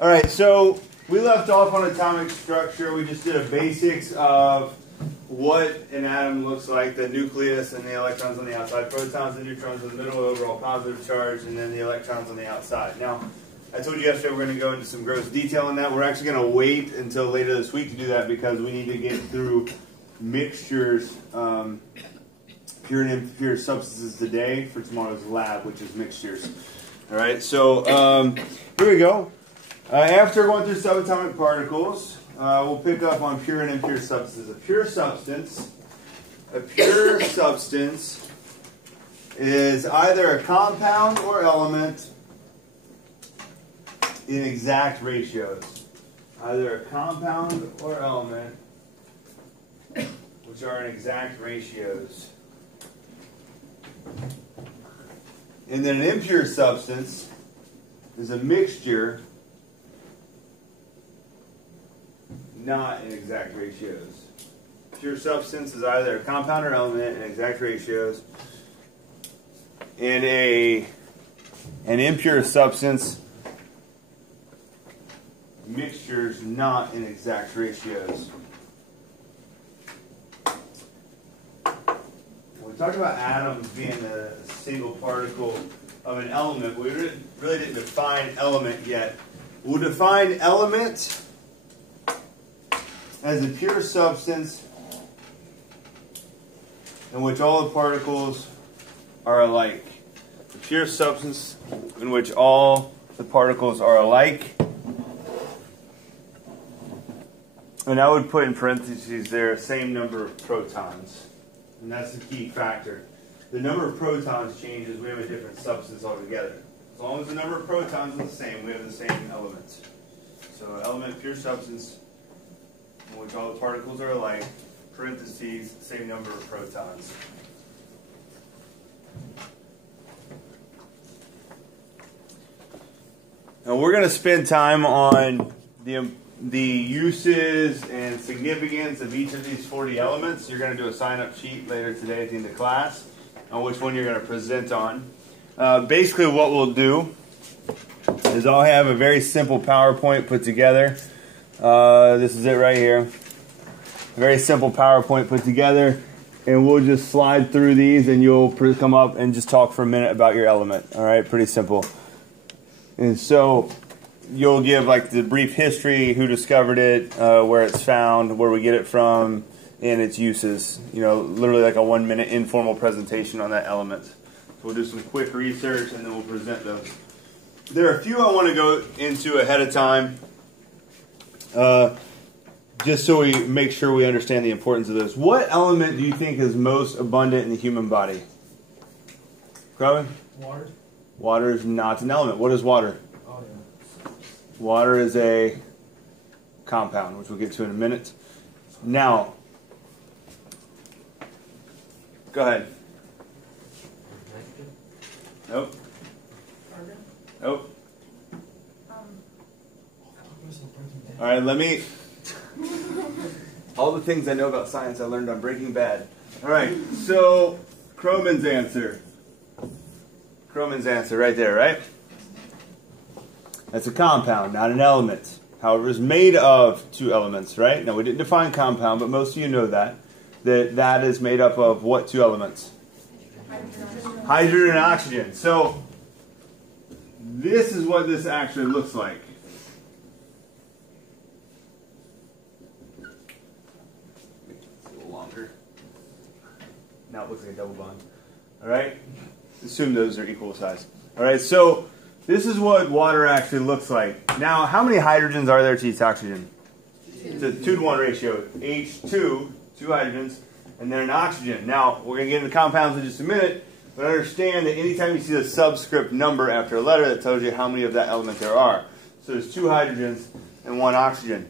All right, so we left off on atomic structure. We just did a basics of what an atom looks like, the nucleus and the electrons on the outside, protons and neutrons in the middle, overall positive charge, and then the electrons on the outside. Now, I told you yesterday we're going to go into some gross detail on that. We're actually going to wait until later this week to do that because we need to get through mixtures, pure and impure substances today for tomorrow's lab, which is mixtures. All right, so here we go. After going through subatomic particles, we'll pick up on pure and impure substances. A pure substance is either a compound or element in exact ratios. Either a compound or element, which are in exact ratios. And then an impure substance is a mixture not in exact ratios. Pure substance is either a compound or element in exact ratios. And an impure substance, mixtures not in exact ratios. When we talk about atoms being a single particle of an element, we really didn't define element yet. We'll define element as a pure substance in which all the particles are alike. A pure substance in which all the particles are alike. And I would put in parentheses there, same number of protons. And that's the key factor. The number of protons changes, we have a different substance altogether. As long as the number of protons is the same, we have the same element. So element, pure substance, in which all the particles are alike, parentheses, same number of protons. Now we're going to spend time on the uses and significance of each of these 40 elements. You're going to do a sign-up sheet later today at the end of class on which one you're going to present on. Basically what we'll do is I'll have a very simple PowerPoint put together. This is it right here. A very simple PowerPoint put together, and we'll just slide through these and you'll come up and just talk for a minute about your element. All right, pretty simple. And so you'll give like the brief history, who discovered it, where it's found, where we get it from, and its uses. You know, literally like a 1-minute informal presentation on that element. So we'll do some quick research and then we'll present those. There are a few I want to go into ahead of time, just so we make sure we understand the importance of this. What element do you think is most abundant in the human body? Crowley? Water. Water is not an element. What is water? Oh, yeah. Water is a compound, which we'll get to in a minute. Now, go ahead. Nope. Nope. All right, let me... All the things I know about science I learned on Breaking Bad. All right, so Kroman's answer. Kroman's answer right there, right? That's a compound, not an element. However, it's made of two elements, right? Now, we didn't define compound, but most of you know that is made up of what two elements? Hydrogen and oxygen. So, this is what this actually looks like. It's a little longer. Now it looks like a double bond. All right? Assume those are equal size. All right, so this is what water actually looks like. Now, how many hydrogens are there to each oxygen? It's a 2-to-1 ratio. H2, 2 hydrogens, and then an oxygen. Now, we're going to get into compounds in just a minute, but understand that anytime you see the subscript number after a letter, that tells you how many of that element there are. So there's 2 hydrogens and 1 oxygen.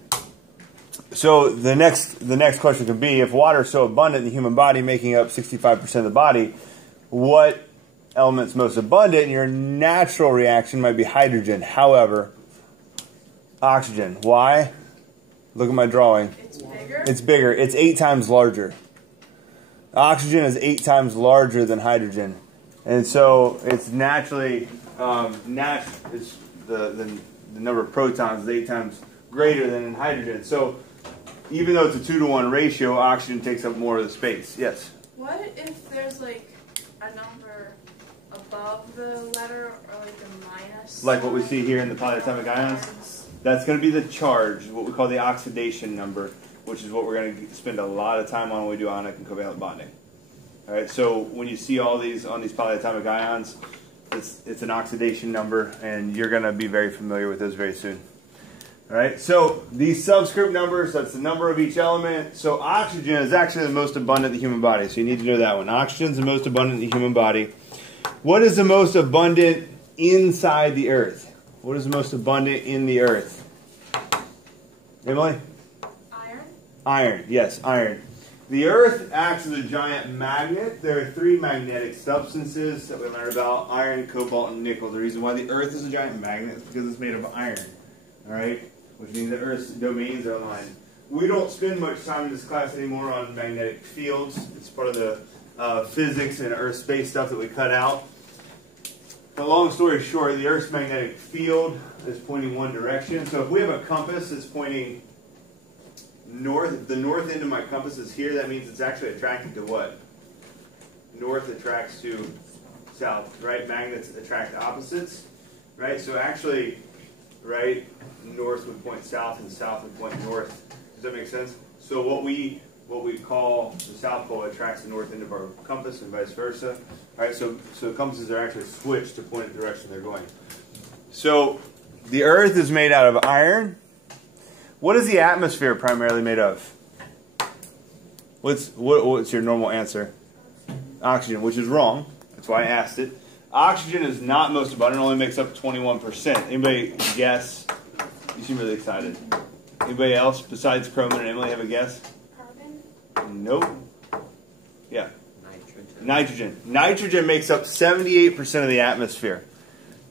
So the next question could be, if water is so abundant in the human body, making up 65% of the body, what element's most abundant? And your natural reaction might be hydrogen. However, oxygen. Why? Look at my drawing. It's bigger? It's bigger. It's 8 times larger. Oxygen is 8 times larger than hydrogen. And so it's naturally, the the number of protons is 8 times greater than in hydrogen. So even though it's a 2-to-1 ratio, oxygen takes up more of the space. Yes? What if there's like a number above the letter or like a minus? Like what we see here in the polyatomic ions? That's going to be the charge, what we call the oxidation number, which is what we're going to spend a lot of time on when we do ionic and covalent bonding. All right, so when you see all these on these polyatomic ions, it's an oxidation number, and you're going to be very familiar with those very soon. All right, so these subscript numbers, that's the number of each element. So oxygen is actually the most abundant in the human body, so you need to know that one. Oxygen is the most abundant in the human body. What is the most abundant inside the earth? What is the most abundant in the earth? Emily? Iron? Iron, yes, iron. The earth acts as a giant magnet. There are 3 magnetic substances that we learned about: iron, cobalt, and nickel. The reason why the earth is a giant magnet is because it's made of iron. All right? Which means the earth's domains are aligned. We don't spend much time in this class anymore on magnetic fields. It's part of the physics and earth space stuff that we cut out. But long story short, the earth's magnetic field is pointing one direction. So if we have a compass that's pointing north, if the north end of my compass is here, that means it's actually attracted to what? North attracts to south, right? Magnets attract opposites, right? So actually, right, north would point south and south would point north. Does that make sense? So what we call the South Pole attracts the north end of our compass and vice versa. All right, so compasses are actually switched to point in the direction they're going. So the earth is made out of iron. What is the atmosphere primarily made of? What's your normal answer? Oxygen, which is wrong. That's why I asked it. Oxygen is not most abundant, it only makes up 21%. Anybody guess? You seem really excited. Anybody else besides Croman and Emily have a guess? Carbon? Nope. Yeah. Nitrogen. Nitrogen makes up 78% of the atmosphere.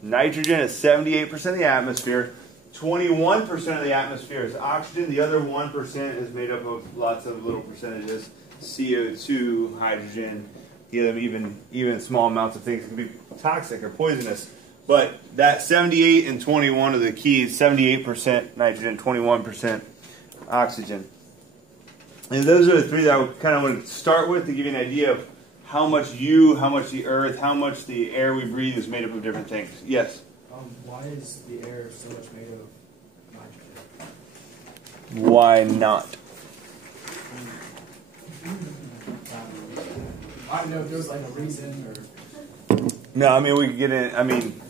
Nitrogen is 78% of the atmosphere. 21% of the atmosphere is oxygen. The other 1% is made up of lots of little percentages. CO2, hydrogen, even small amounts of things can be toxic or poisonous. But that 78 and 21 are the keys. 78% nitrogen, 21% oxygen. And those are the 3 that I kind of want to start with to give you an idea of how much the earth, how much the air we breathe is made up of different things. Yes? Why is the air so much made of nitrogen? Why not? I don't know if there's like a reason or... No, I mean, we could get in,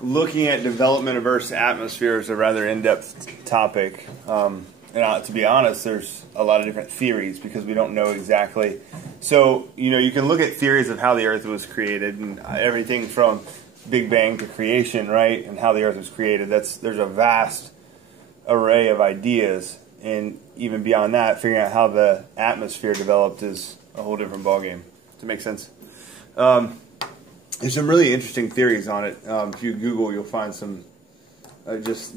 looking at development of Earth's atmosphere is a rather in-depth topic. And to be honest, there's a lot of different theories because we don't know exactly. So, you can look at theories of how the Earth was created and everything from Big Bang to creation, right? And how the Earth was created. There's a vast array of ideas. And even beyond that, figuring out how the atmosphere developed is a whole different ballgame. Does it make sense? There's some really interesting theories on it. If you Google, you'll find some just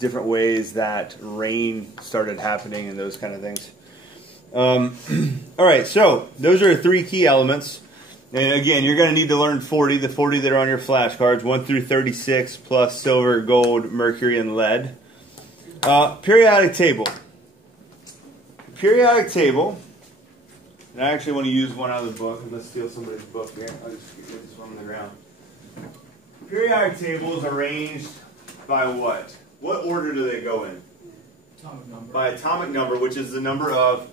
different ways that rain started happening and those kind of things. All right, so those are 3 key elements. And again, you're going to need to learn 40, the 40 that are on your flashcards, 1 through 36, plus silver, gold, mercury, and lead. Periodic table. Periodic table. And I actually want to use one out of the book. Let's steal somebody's book here. I'll just get this one on the ground. Periodic table is arranged by what? What order do they go in? Atomic number. By atomic number, which is the number of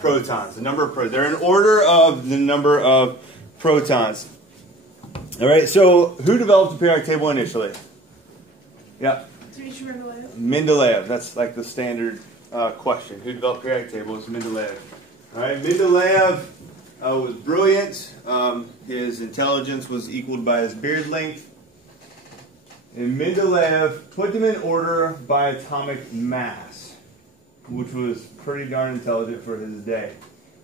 protons. The number of protons. They're in order of the number of protons. All right. So, who developed the periodic table initially? Yeah. Mendeleev. That's like the standard question. Who developed the periodic table? Is Mendeleev. All right. Mendeleev was brilliant. His intelligence was equaled by his beard length. And Mendeleev put them in order by atomic mass, which was pretty darn intelligent for his day.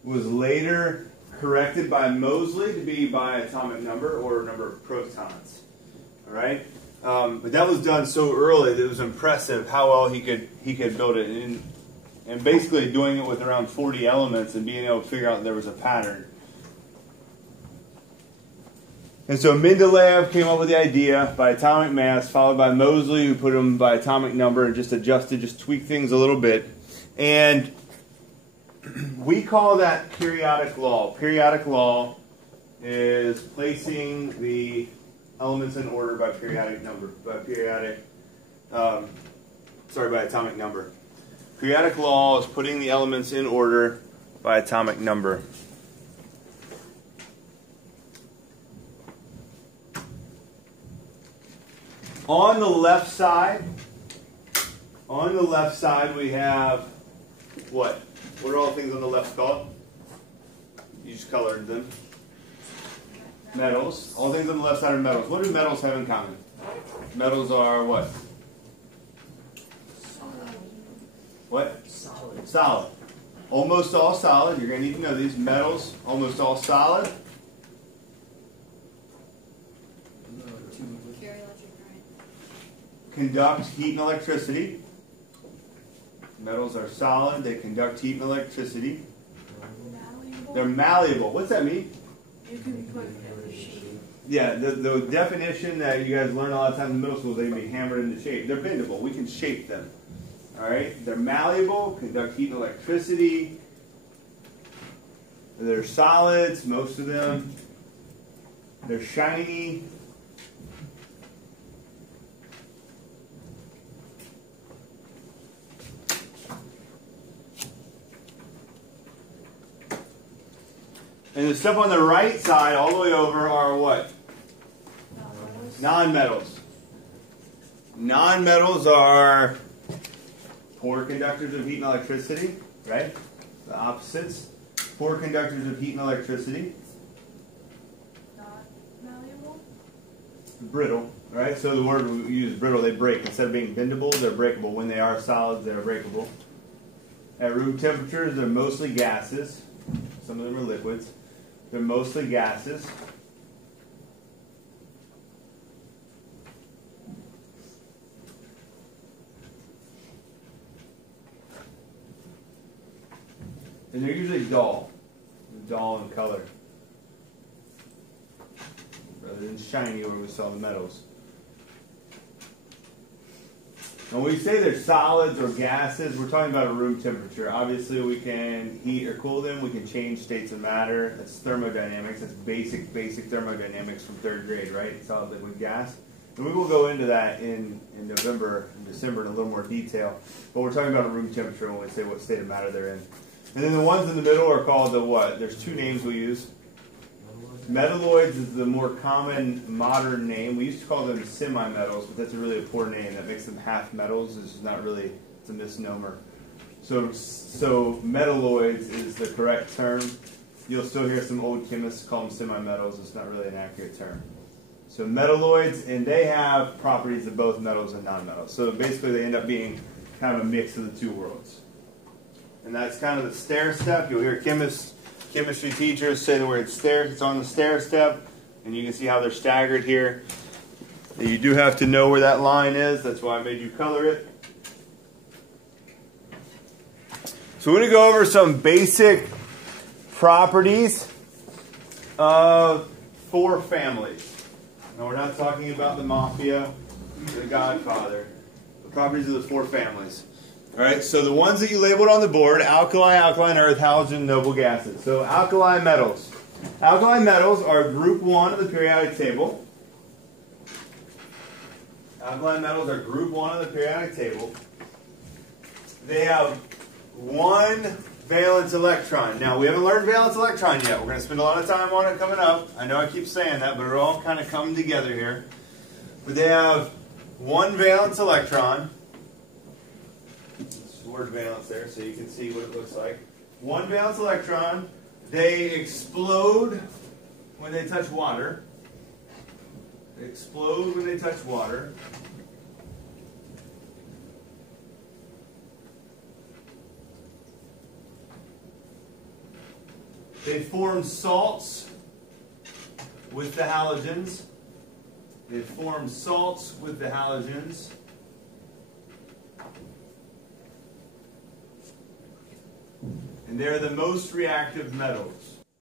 It was later corrected by Moseley to be by atomic number or number of protons. All right, but that was done so early that it was impressive how well he could build it, and basically doing it with around 40 elements and being able to figure out that there was a pattern. And so Mendeleev came up with the idea by atomic mass, followed by Moseley, who put them by atomic number and just adjusted, just tweaked things a little bit. And we call that periodic law. Periodic law is placing the elements in order by periodic number, by atomic number. Periodic law is putting the elements in order by atomic number. On the left side we have what? What are all the things on the left called? You just colored them. Metals. All things on the left side are metals. What do metals have in common? Metals are what? What? Solid. Solid. Almost all solid. You're going to need to know these. Metals, almost all solid. Conduct heat and electricity. Metals are solid. They conduct heat and electricity. Malleable. They're malleable. What's that mean? You can put in a sheet. Yeah, the definition that you guys learn a lot of times in middle school is they can be hammered into shape. They're bendable. We can shape them. All right? They're malleable, conduct heat and electricity. They're solids, most of them. They're shiny. And the stuff on the right side, all the way over, are what? Non-metals. Non-metals are poor conductors of heat and electricity, right? The opposites. Poor conductors of heat and electricity. Not malleable. Brittle, right? So the word we use brittle, they break. Instead of being bendable, they're breakable. When they are solids, they're breakable. At room temperatures, they're mostly gases. Some of them are liquids. They're mostly gases. And they're usually dull in color, rather than shiny where we saw the metals. When we say they're solids or gases, we're talking about a room temperature. Obviously, we can heat or cool them. We can change states of matter. That's thermodynamics. That's basic thermodynamics from 3rd grade, right? Solid, liquid, gas. And we will go into that in November and December in a little more detail. But we're talking about a room temperature when we say what state of matter they're in. And then the ones in the middle are called the what? There's 2 names we use. Metalloids is the more common modern name. We used to call them semi-metals, but that's really a poor name. That makes them half metals. It's not really, it's a misnomer. So metalloids is the correct term. You'll still hear some old chemists call them semi-metals. It's not really an accurate term. So metalloids, and they have properties of both metals and non-metals. So basically they end up being kind of a mix of the 2 worlds. And that's kind of the stair step. You'll hear chemistry teachers say the word stair. It's on the stair step, and you can see how they're staggered here. You do have to know where that line is. That's why I made you color it. So we're going to go over some basic properties of 4 families. Now we're not talking about the mafia, the Godfather. The properties of the 4 families. All right, so the ones that you labeled on the board: alkali, alkaline earth, halogen, noble gases. So alkali metals. Alkali metals are group 1 of the periodic table. Alkali metals are group 1 of the periodic table. They have 1 valence electron. Now, we haven't learned valence electron yet. We're going to spend a lot of time on it coming up. I know I keep saying that, but it all kind of come together here. But they have 1 valence electron. Word valence there so you can see what it looks like. 1 valence electron. They explode when they touch water. They explode when they touch water. They form salts with the halogens. They form salts with the halogens. And they're the most reactive metals.